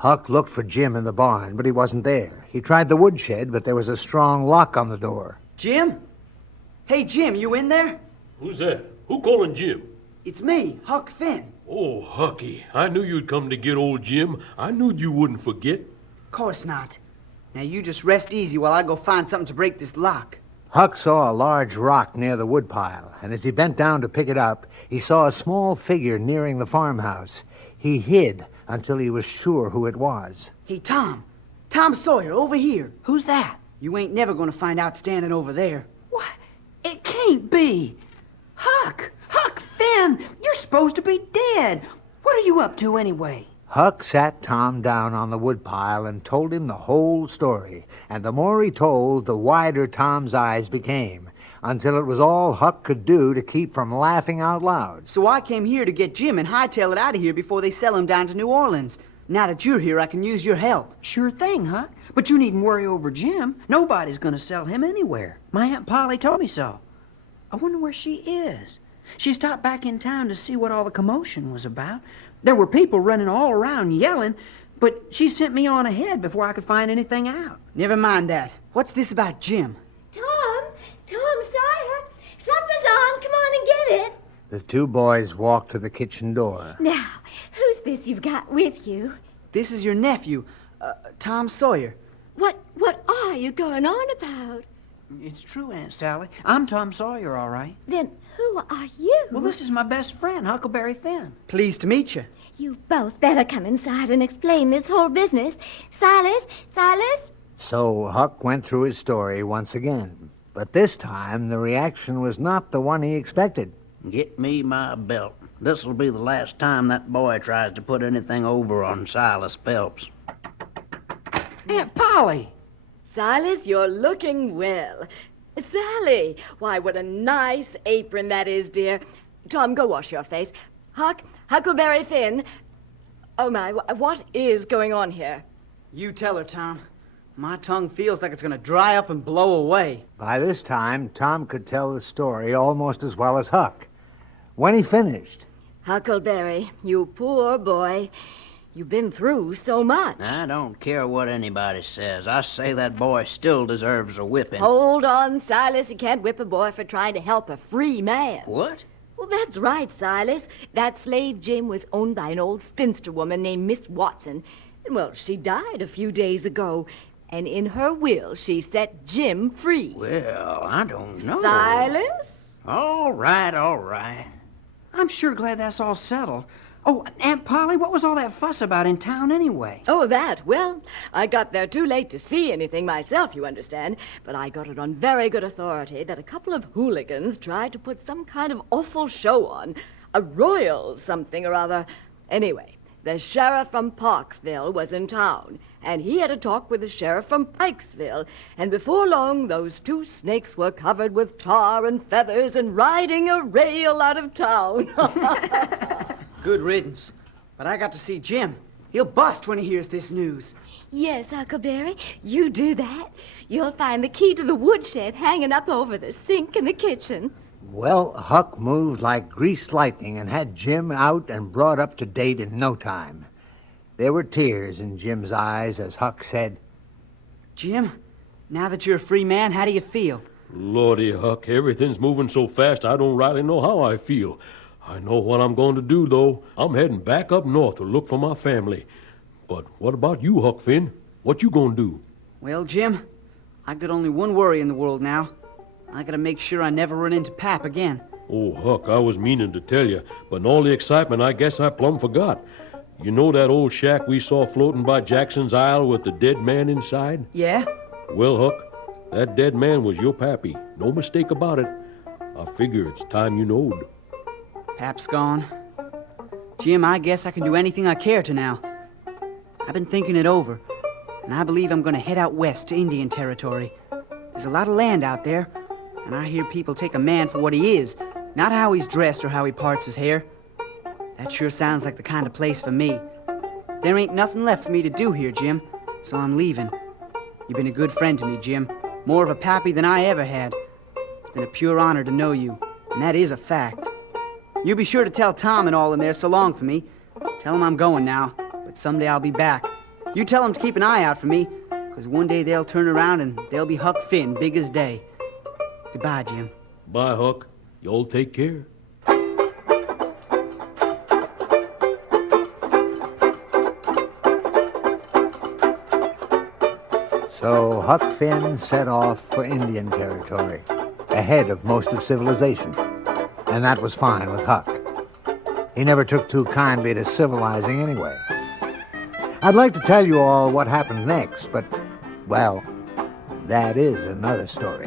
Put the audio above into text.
Huck looked for Jim in the barn, but he wasn't there. He tried the woodshed, but there was a strong lock on the door. Jim? Hey, Jim, you in there? Who's that? Who calling Jim? It's me, Huck Finn. Oh, Hucky, I knew you'd come to get old Jim. I knew you wouldn't forget. Course not. Now you just rest easy while I go find something to break this lock. Huck saw a large rock near the woodpile, and as he bent down to pick it up, he saw a small figure nearing the farmhouse. He hid until he was sure who it was. Hey, Tom. Tom Sawyer, over here. Who's that? You ain't never gonna find out standing over there. What? It can't be. Huck! Huck Finn! You're supposed to be dead. What are you up to anyway? Huck sat Tom down on the woodpile and told him the whole story, and the more he told, the wider Tom's eyes became, until it was all Huck could do to keep from laughing out loud. So I came here to get Jim and hightail it out of here before they sell him down to New Orleans. Now that you're here, I can use your help. Sure thing, Huck. But you needn't worry over Jim. Nobody's gonna sell him anywhere. My Aunt Polly told me so. I wonder where she is. She stopped back in town to see what all the commotion was about. There were people running all around yelling, but she sent me on ahead before I could find anything out. Never mind that. What's this about Jim? Tom Sawyer, supper's on. Come on and get it. The two boys walked to the kitchen door. Now, who's this you've got with you? This is your nephew, Tom Sawyer. What are you going on about? It's true, Aunt Sally. I'm Tom Sawyer, all right. Then who are you? Well, this is my best friend, Huckleberry Finn. Pleased to meet you. You both better come inside and explain this whole business. Silas! So Huck went through his story once again. But this time, the reaction was not the one he expected. Get me my belt. This'll be the last time that boy tries to put anything over on Silas Phelps. Aunt Polly! Silas, you're looking well. Sally, why, what a nice apron that is, dear. Tom, go wash your face. Huckleberry Finn. Oh, my, what is going on here? You tell her, Tom. My tongue feels like it's gonna dry up and blow away. By this time, Tom could tell the story almost as well as Huck. When he finished... Huckleberry, you poor boy. You've been through so much. I don't care what anybody says. I say that boy still deserves a whipping. Hold on, Silas. You can't whip a boy for trying to help a free man. What? Well, that's right, Silas. That slave Jim was owned by an old spinster woman named Miss Watson. Well, she died a few days ago, and in her will, she set Jim free. Well, I don't know. Silas? All right. I'm sure glad that's all settled. Oh, Aunt Polly, what was all that fuss about in town anyway? Oh, that? Well, I got there too late to see anything myself, you understand. But I got it on very good authority that a couple of hooligans tried to put some kind of awful show on. A royal something or other. Anyway, the sheriff from Parkville was in town, and he had a talk with the sheriff from Pikesville, and before long those two snakes were covered with tar and feathers and riding a rail out of town. Good riddance. But I got to see Jim. He'll bust when he hears this news. Yes, Huckleberry, you do that. You'll find the key to the woodshed hanging up over the sink in the kitchen. Well, Huck moved like greased lightning and had Jim out and brought up to date in no time. There were tears in Jim's eyes as Huck said, Jim, now that you're a free man, how do you feel? Lordy, Huck, everything's moving so fast I don't rightly know how I feel. I know what I'm going to do, though. I'm heading back up north to look for my family. But what about you, Huck Finn? What you gonna do? Well, Jim, I got only one worry in the world now. I gotta make sure I never run into Pap again. Oh, Huck, I was meaning to tell you, but in all the excitement, I guess I plumb forgot. You know that old shack we saw floating by Jackson's Isle with the dead man inside? Yeah? Well, Huck, that dead man was your pappy. No mistake about it. I figure it's time you knowed. Pap's gone. Jim, I guess I can do anything I care to now. I've been thinking it over, and I believe I'm gonna head out west to Indian Territory. There's a lot of land out there, and I hear people take a man for what he is, not how he's dressed or how he parts his hair. That sure sounds like the kind of place for me. There ain't nothing left for me to do here, Jim, so I'm leaving. You've been a good friend to me, Jim. More of a pappy than I ever had. It's been a pure honor to know you, and that is a fact. You be sure to tell Tom and all in there so long for me. Tell him I'm going now, but someday I'll be back, You tell them to keep an eye out for me, because one day they'll turn around and they'll be Huck Finn, big as day. Goodbye, Jim. Bye, Huck. Y'all take care. So Huck Finn set off for Indian Territory, ahead of most of civilization. And that was fine with Huck. He never took too kindly to civilizing anyway. I'd like to tell you all what happened next, but, well, that is another story.